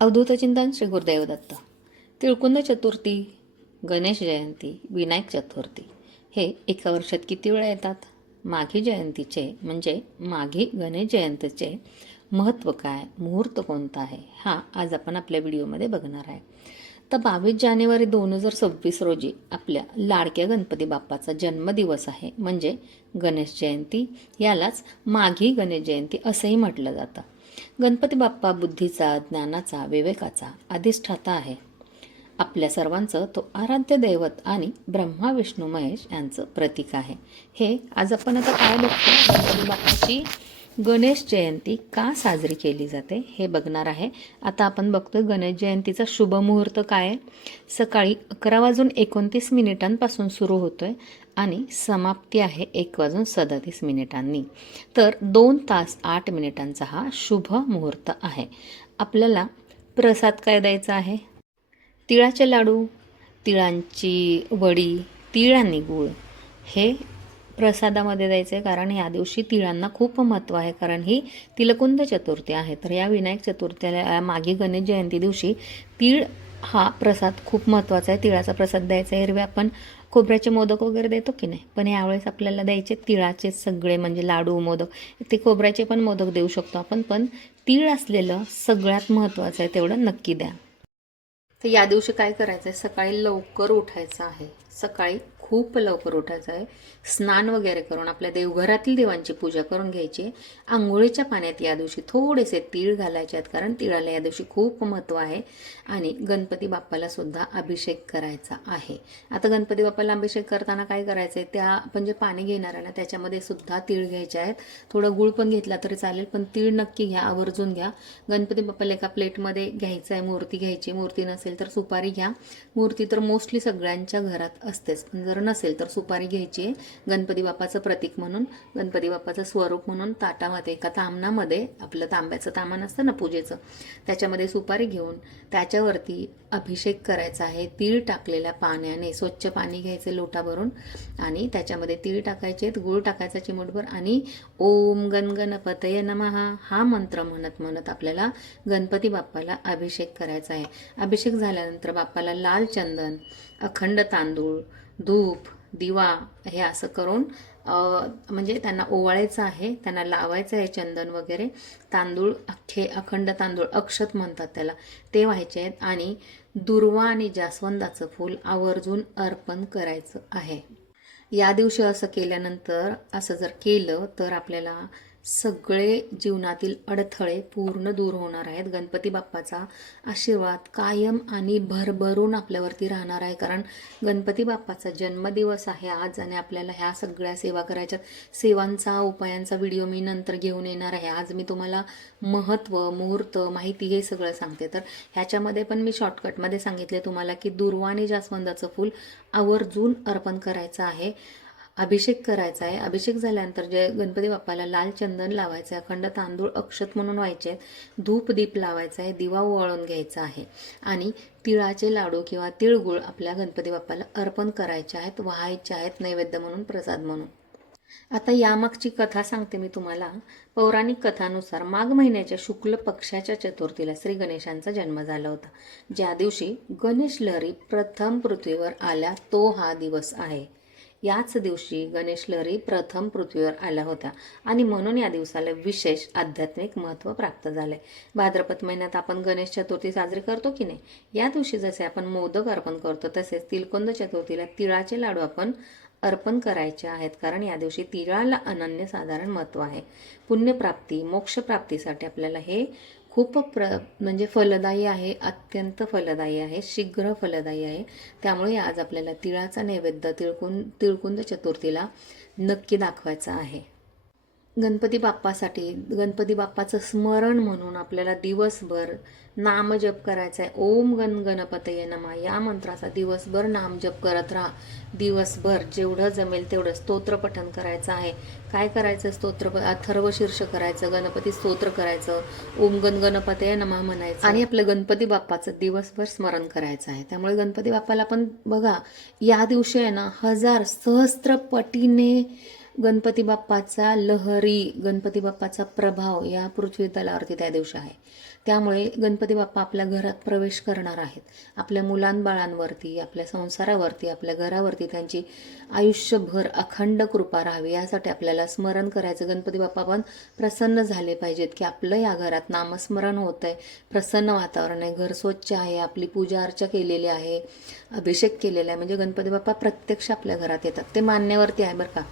अवधूत चिंतन श्री गुरुदेव दत्त. तिळकुंद चतुर्थी, गणेश जयंती, विनायक चतुर्थी हे एका वर्षात किती वेळा येतात? माघी जयंतीचे म्हणजे माघी गणेश जयंतीचे महत्त्व काय, मुहूर्त कोणता आहे, हा आज आपण आपल्या व्हिडिओमध्ये बघणार आहे. तर 22 जानेवारी 2026 रोजी आपल्या लाडक्या गणपती बाप्पाचा जन्मदिवस आहे, म्हणजे गणेश जयंती. यालाच माघी गणेश जयंती असंही म्हटलं जातं. गणपती बाप्पा बुद्धीचा, ज्ञानाचा, विवेकाचा अधिष्ठाता आहे. आपल्या सर्वांचं तो आराध्य दैवत आणि ब्रह्मा विष्णू महेश यांचं प्रतीक आहे. हे आज आपण आता काय बघतो, गणपती बाप्पाची गणेश जयंती का साजरी केली जाते हे बघणार आहे. आता आपण बघतोय गणेश जयंतीचा शुभ मुहूर्त काय आहे. सकाळी 11:29 सुरू होतोय आणि समाप्ती आहे 1:37. तर 2 तास 8 मिनिटांचा हा शुभ मुहूर्त आहे. आपल्याला प्रसाद काय द्यायचा आहे? तिळाचे लाडू, तिळांची वडी, तीळ आणि गूळ हे प्रसादामध्ये द्यायचे आहे. कारण या दिवशी तिळांना खूप महत्त्व आहे, कारण ही तिलकुंद चतुर्थी आहे. तर या विनायक चतुर्थीला मागे गणेश जयंती दिवशी तीळ हा प्रसाद खूप महत्त्वाचा आहे. तिळाचा प्रसाद द्यायचा आहे. एरवी आपण खोबऱ्याचे मोदक वगैरे देतो की नाही, पण यावेळेस आपल्याला द्यायचे तिळाचे सगळे, म्हणजे लाडू, मोदक. ते खोबऱ्याचे पण मोदक देऊ शकतो आपण, पण तीळ असलेलं सगळ्यात महत्त्वाचं आहे, तेवढं नक्की द्या. तर या दिवशी काय करायचं आहे? सकाळी लवकर उठायचं आहे. सकाळी खूप लवकर उठायचं आहे. स्नान वगैरे करून आपल्या देवघरातील देवांची पूजा करून घ्यायची. आंघोळीच्या पाण्यात या दिवशी थोडेसे तीळ घालायचे आहेत, कारण तिळाला या दिवशी खूप महत्त्व आहे. आणि गणपती बाप्पाला सुद्धा अभिषेक करायचा आहे. आता गणपती बाप्पाला अभिषेक करताना काय करायचं आहे? त्या आपण जे पाणी घेणार आहे ना, त्याच्यामध्ये सुद्धा तीळ घ्यायचे आहेत. थोडं गुळ पण घेतला तरी चालेल, पण तीळ नक्की घ्या, आवर्जून घ्या. गणपती बाप्पाला एका प्लेटमध्ये घ्यायचं आहे. मूर्ती घ्यायची, मूर्ती नसेल तर सुपारी घ्या. मूर्ती तर मोस्टली सगळ्यांच्या घरात असतेच, पण जर नसेल तर सुपारी घ्यायची आहे. गणपती बाप्पाचं प्रतीक म्हणून, गणपती बाप्पाचं स्वरूप म्हणून ताटामध्ये, एका तामणामध्ये, आपलं तांब्याचं तामण असतं ना पूजेचं, त्याच्यामध्ये सुपारी घेऊन त्याच्यावरती अभिषेक करायचा आहे. तीळ टाकलेल्या पाण्याने, स्वच्छ पाणी घ्यायचं लोटा भरून आणि त्याच्यामध्ये तीळ टाकायचे, गूळ टाकायचा चिमूटभर आणि ओम गणगणपतये नमः हा मंत्र म्हणत म्हणत आपल्याला गणपती बाप्पाला अभिषेक करायचा आहे. अभिषेक झाल्यानंतर बाप्पाला लाल चंदन, अखंड तांदूळ, धूप, दिवा हे असं करून म्हणजे त्यांना ओवाळायचं आहे, त्यांना लावायचं आहे चंदन वगैरे. तांदूळ अख्खे, अखंड तांदूळ, अक्षत म्हणतात त्याला, ते व्हायचे आहेत. आणि दुर्वा आणि जास्वंदाचं फूल आवर्जून अर्पण करायचं आहे. या दिवशी असं केल्यानंतर, असं जर केलं तर आपल्याला सगळे जीवनातील अडथळे पूर्ण दूर होणार आहेत. गणपती बाप्पाचा आशीर्वाद कायम आणि भरभरून आपल्यावरती राहणार आहे, कारण गणपती बाप्पाचा जन्मदिवस आहे आज आणि आपल्याला ह्या सगळ्या सेवा करायच्यात. सेवांचा, उपायांचा व्हिडिओ मी नंतर घेऊन येणार आहे. आज मी तुम्हाला महत्त्व, मुहूर्त, माहिती हे सगळं सांगते. तर ह्याच्यामध्ये पण मी शॉर्टकटमध्ये सांगितले तुम्हाला की दुर्वा आणि जास्वंदाचं फूल आवर्जून अर्पण करायचं आहे, अभिषेक करायचा आहे. अभिषेक झाल्यानंतर जे गणपती बाप्पाला लाल चंदन लावायचं आहे, अखंड तांदूळ अक्षत म्हणून व्हायचे, धूप दीप लावायचा आहे, दिवा ओवाळून घ्यायचा आहे आणि तिळाचे लाडू किंवा तिळगुळ आपल्या गणपती बाप्पाला अर्पण करायचे आहेत, व्हायचे आहेत नैवेद्य म्हणून, प्रसाद म्हणून. आता यामागची कथा सांगते मी तुम्हाला. पौराणिक कथानुसार माघ महिन्याच्या शुक्ल पक्षाच्या चतुर्थीला श्री गणेशांचा जन्म झाला होता. ज्या दिवशी गणेश लहरी प्रथम पृथ्वीवर आल्या तो हा दिवस आहे. याच दिवशी गणेश लहरी प्रथम पृथ्वीवर आल्या होत्या आणि म्हणून या दिवसाला विशेष आध्यात्मिक महत्त्व प्राप्त झाले. भाद्रपद महिन्यात आपण गणेश चतुर्थी साजरी करतो की नाही, या दिवशी जसे आपण मोदक अर्पण करतो तसेच तिलकुंद चतुर्थीला तिळाचे लाडू आपण अर्पण करायचे आहेत, कारण या दिवशी तिळाला अनन्यसाधारण महत्त्व आहे. पुण्यप्राप्ती, मोक्षप्राप्तीसाठी आपल्याला हे खूप म्हणजे फलदायी आहे, अत्यंत फलदायी आहे, शीघ्र फलदायी आहे. त्यामुळे आज आपल्याला तिळाचा नैवेद्य तिळकुंद चतुर्थीला नक्की दाखवायचा आहे. गणपती बाप्पासाठी, गणपती बाप्पाचं स्मरण म्हणून आपल्याला दिवसभर नामजप करायचा आहे. ओम गणपतये नमः या मंत्राचा दिवसभर नामजप करत राहा. दिवसभर जेवढं जमेल तेवढं स्तोत्र पठण करायचं आहे. काय करायचं? स्तोत्र अथर्व शीर्ष करायचं, गणपती स्तोत्र करायचं, ओम गणपतये नमः म्हणायचं आणि आपलं गणपती बाप्पाचं दिवसभर स्मरण करायचं आहे. त्यामुळे गणपती बाप्पाला पण बघा, या दिवशी आहे ना, 1000 सहस्त्र पटीने गणपती बाप्पाचा लहरी, गणपती बाप्पाचा प्रभाव या पृथ्वी तलावरती त्या दिवशी आहे. त्यामुळे गणपती बाप्पा आपल्या घरात प्रवेश करणार आहेत. आपल्या मुलांबाळांवरती, आपल्या संसारावरती, आपल्या घरावरती त्यांची आयुष्यभर अखंड कृपा राहावी यासाठी आपल्याला स्मरण करायचं. गणपती बाप्पा पण प्रसन्न झाले पाहिजेत की आपलं या घरात नामस्मरण होत आहे, प्रसन्न वातावरण आहे, घर स्वच्छ आहे, आपली पूजा अर्चा केलेली आहे, अभिषेक केलेला आहे. म्हणजे गणपती बाप्पा प्रत्यक्ष आपल्या घरात येतात. ते मानण्यावरती आहे बरं का.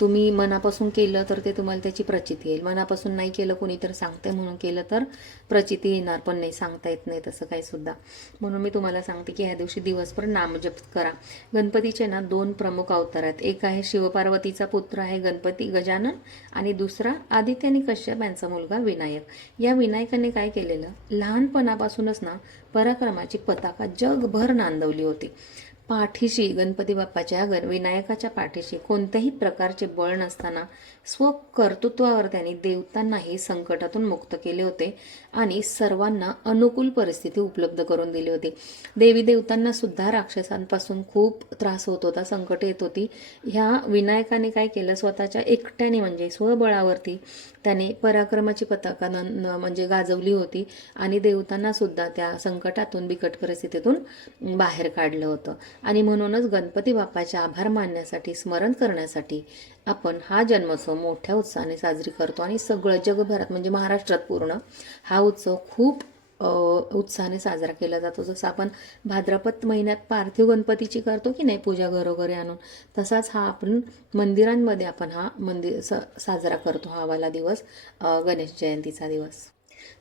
तुम्ही मनापासून केलं तर ते तुम्हाला त्याची प्रचिती येईल. मनापासून नाही केलं, कोणी तर सांगते म्हणून केलं तर प्रचिती येणार पण नाही, सांगता येत नाही तसं काही सुद्धा. म्हणून मी तुम्हाला सांगते की ह्या दिवशी दिवसभर नामजप करा. गणपतीचे ना 2 प्रमुख अवतार आहेत. एक आहे शिवपार्वतीचा पुत्र आहे गणपती गजानन, आणि दुसरा आदित्य आणि कश्यप यांचा मुलगा विनायक. या विनायकाने काय केलेलं, लहानपणापासूनच ना पराक्रमाची पताका जगभर नांदवली होती. पाठीशी गणपती बाप्पाच्या विनायकाच्या पाठीशी कोणत्याही प्रकारचे बळ नसताना स्वकर्तृत्वावर त्यांनी देवतांनाही संकटातून मुक्त केले होते आणि सर्वांना अनुकूल परिस्थिती उपलब्ध करून दिली होती. देवी देवतांना सुद्धा राक्षसांपासून खूप त्रास होत होता, संकट येत होती. ह्या विनायकाने काय केलं, स्वतःच्या एकट्याने म्हणजे स्वबळावरती त्याने पराक्रमाची पताका म्हणजे गाजवली होती आणि देवतांना सुद्धा त्या संकटातून, बिकट परिस्थितीतून बाहेर काढलं होतं. आणि म्हणूनच गणपती बाप्पाचे आभार मानण्यासाठी, स्मरण करण्यासाठी आपण हा जन्मोत्सव मोठ्या उत्साहाने साजरी करतो. आणि सगळं जगभरात म्हणजे महाराष्ट्रात पूर्ण हा उत्सव खूप उत्साहाने साजरा केला जातो. जसं आपण भाद्रपद महिन्यात पार्थिव गणपतीची करतो की नाही पूजा घरोघरी आणून, तसाच हा आपण मंदिरांमध्ये आपण हा साजरा करतो हा वाला दिवस, गणेश जयंतीचा दिवस.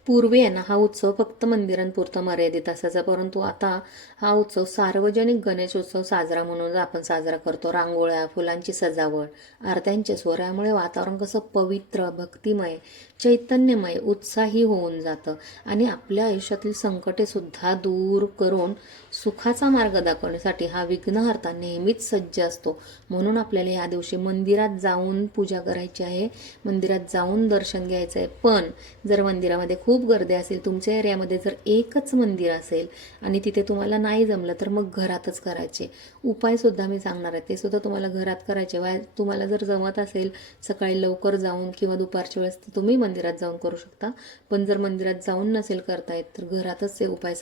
पूर्वी आहे ना हा उत्सव फक्त मंदिरांपुरता मर्यादित असायचा, परंतु आता हा उत्सव सार्वजनिक गणेशोत्सव साजरा म्हणून आपण साजरा करतो. रांगोळ्या, फुलांची सजावट, आरत्यांचे स्वर, यामुळे वातावरण कसं पवित्र, भक्तिमय, चैतन्यमय, उत्साही होऊन जातं आणि आपल्या आयुष्यातील संकटे सुद्धा दूर करून सुखाचा मार्ग दाखवण्यासाठी हा विघ्नहर्ता नेहमीच सज्ज असतो. म्हणून आपल्याला या दिवशी मंदिरात जाऊन पूजा करायची आहे, मंदिरात जाऊन दर्शन घ्यायचं आहे. पण जर मंदिरामध्ये खूप गर्दी असेल, तुमच्या एरियामध्ये जर एकच मंदिर असेल आणि तिथे तुम्हाला नाही जमलं तर मग घरातच करायचे. उपायसुद्धा मी सांगणार आहे, ते सुद्धा तुम्हाला घरात करायचे. तुम्हाला जर जमत असेल सकाळी लवकर जाऊन किंवा दुपारच्या वेळेस तर तुम्ही मंदिरात जाऊन करू शकता. पण जर मंदिरात जाऊन नसेल करता येत तर घरातच ते उपाय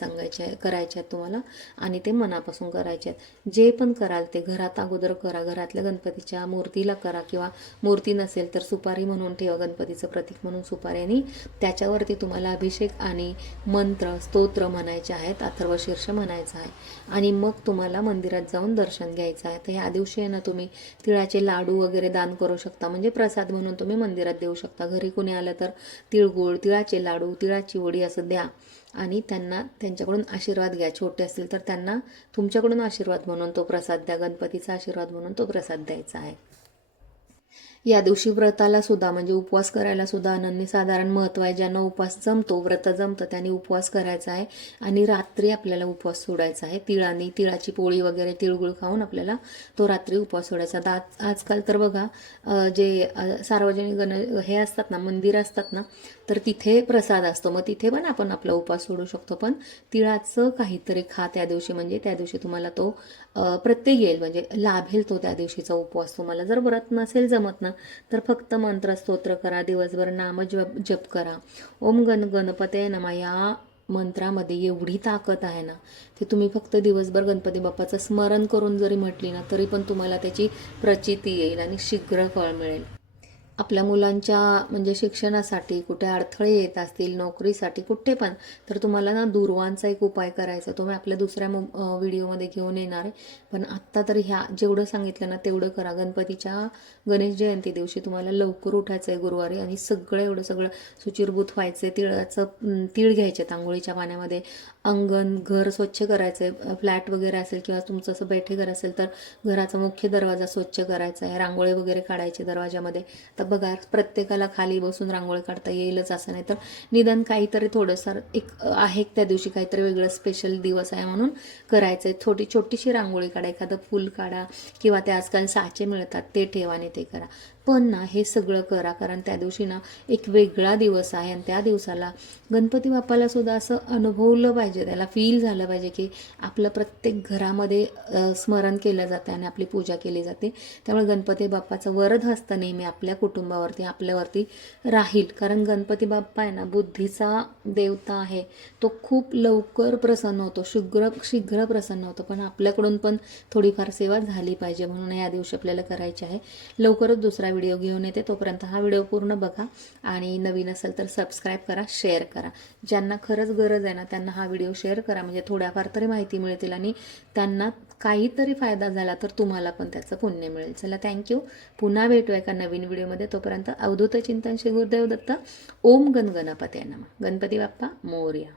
करायचे आहेत तुम्हाला आणि ते मनापासून करायचे आहेत. जे पण कराल ते घरात अगोदर करा. घरातल्या गणपतीच्या मूर्तीला करा किंवा मूर्ती नसेल तर सुपारी म्हणून ठेवा, गणपतीचं प्रतीक म्हणून सुपारी, आणि त्याच्यावरती तुम्हाला अभिषेक आणि मंत्र, स्तोत्र म्हणायचे आहेत, अथर्वशीर्ष म्हणायचं आहे आणि मग तुम्हाला मंदिरात जाऊन दर्शन घ्यायचं आहे. तर ह्या दिवशी आहे ना तुम्ही तिळाचे लाडू वगैरे दान करू शकता, म्हणजे प्रसाद म्हणून तुम्ही मंदिरात देऊ शकता. घरी कोणी आलं तर तिळगुळ, तिळाचे लाडू, तिळाची वडी असं द्या आणि त्यांच्याकडून आशीर्वाद घ्या. छोटे असतील तर त्यांना तुमच्याकडून आशीर्वाद म्हणून तो प्रसाद द्या, गणपतीचा आशीर्वाद म्हणून तो प्रसाद द्यायचा आहे. या दिवशी व्रताला सुद्धा म्हणजे उपवास करायला सुद्धा अनन्यसाधारण महत्त्व आहे. ज्यांना उपवास जमतो, व्रत जमतं त्यांनी उपवास करायचा आहे आणि रात्री आपल्याला उपवास सोडायचा आहे. तिळाची पोळी वगैरे तिळगुळ खाऊन आपल्याला तो रात्री उपवास सोडायचा. आजकाल तर बघा जे सार्वजनिक हे असतात ना, मंदिर असतात ना, तर तिथे प्रसाद असतो, मग तिथे पण आपण आपला उपवास सोडू शकतो. पण तिळाचं काहीतरी खा त्या दिवशी, म्हणजे त्या दिवशी तुम्हाला तो प्रत्यय येईल, म्हणजे लाभेल तो त्या दिवशीचा उपवास तुम्हाला. जर व्रत नसेल जमत ना तर फक्त मंत्र स्तोत्र करा, दिवसभर नाम जप करा. ओम गणपते नमः या मंत्रामध्ये एवढी ताकद आहे ना, ते तुम्ही फक्त दिवसभर गणपती बाप्पाचं स्मरण करून जरी म्हटली ना तरी पण तुम्हाला त्याची प्रचिती येईल आणि शीघ्र फळ मिळेल. आपल्या मुलांच्या म्हणजे शिक्षणासाठी कुठे अडथळे येत असतील, नोकरीसाठी कुठे पण, तर तुम्हाला ना दुर्वांचा एक उपाय करायचा. तो मी आपल्या दुसऱ्या व्हिडिओमध्ये घेऊन येणार आहे. पण आत्ता तर जेवढं सांगितलं ना तेवढं करा. गणेश जयंती दिवशी तुम्हाला लवकर उठायचं आहे गुरुवारी आणि एवढं सगळं सुचिरभूत व्हायचं आहे. तीळ घ्यायचे आंघोळीच्या पाण्यामध्ये, अंगण घर स्वच्छ करायचं आहे. फ्लॅट वगैरे असेल किंवा तुमचं असं बैठे घर असेल तर घराचा मुख्य दरवाजा स्वच्छ करायचा आहे. रांगोळी वगैरे काढायचे दरवाजामध्ये. तर बघा प्रत्येकाला खाली बसून रांगोळी काढता येईलच असं नाही, तर निदान काहीतरी थोडंसं एक आहे त्या दिवशी काहीतरी वेगळं स्पेशल दिवस आहे म्हणून करायचं आहे. छोटीशी रांगोळी काढा, एखादं फूल काढा किंवा ते आजकाल साचे मिळतात ते ठेवा आणि ते करा. पण ना हे सगळं करा, कारण त्या दिवशी ना एक वेगळा दिवस आहे आणि त्या दिवसाला गणपती बाप्पाला सुद्धा असं अनुभवलं पाहिजे, त्याला फील झालं पाहिजे की आपलं प्रत्येक घरामध्ये स्मरण केलं जातं आणि आपली पूजा केली जाते. त्यामुळे गणपती बाप्पाचं वरदहस्त नेहमी आपल्या कुटुंबावरती आपल्यावरती राहील, कारण गणपती बाप्पा आहे ना बुद्धीचा देवता आहे. तो खूप लवकर प्रसन्न होतो, शीघ्र प्रसन्न होतो, पण आपल्याकडून पण थोडीफार सेवा झाली पाहिजे, म्हणून या दिवशी आपल्याला करायची आहे. लवकरच दुसरा व्हिडिओ घेऊन येते, तोपर्यंत हा व्हिडिओ पूर्ण बघा आणि नवीन असेल तर सबस्क्राईब करा, शेअर करा. ज्यांना खरंच गरज आहे ना त्यांना हा व्हिडिओ शेअर करा, म्हणजे थोड्याफार तरी माहिती मिळतील आणि त्यांना काहीतरी फायदा झाला तर तुम्हाला पण त्याचं पुण्य मिळेल. चला, थँक्यू. पुन्हा भेटूया एका नवीन व्हिडिओमध्ये. तोपर्यंत अवधूत चिंतन श्री गुरुदेव दत्त. ओम गण गणपती नमः. गणपती बाप्पा मोरया.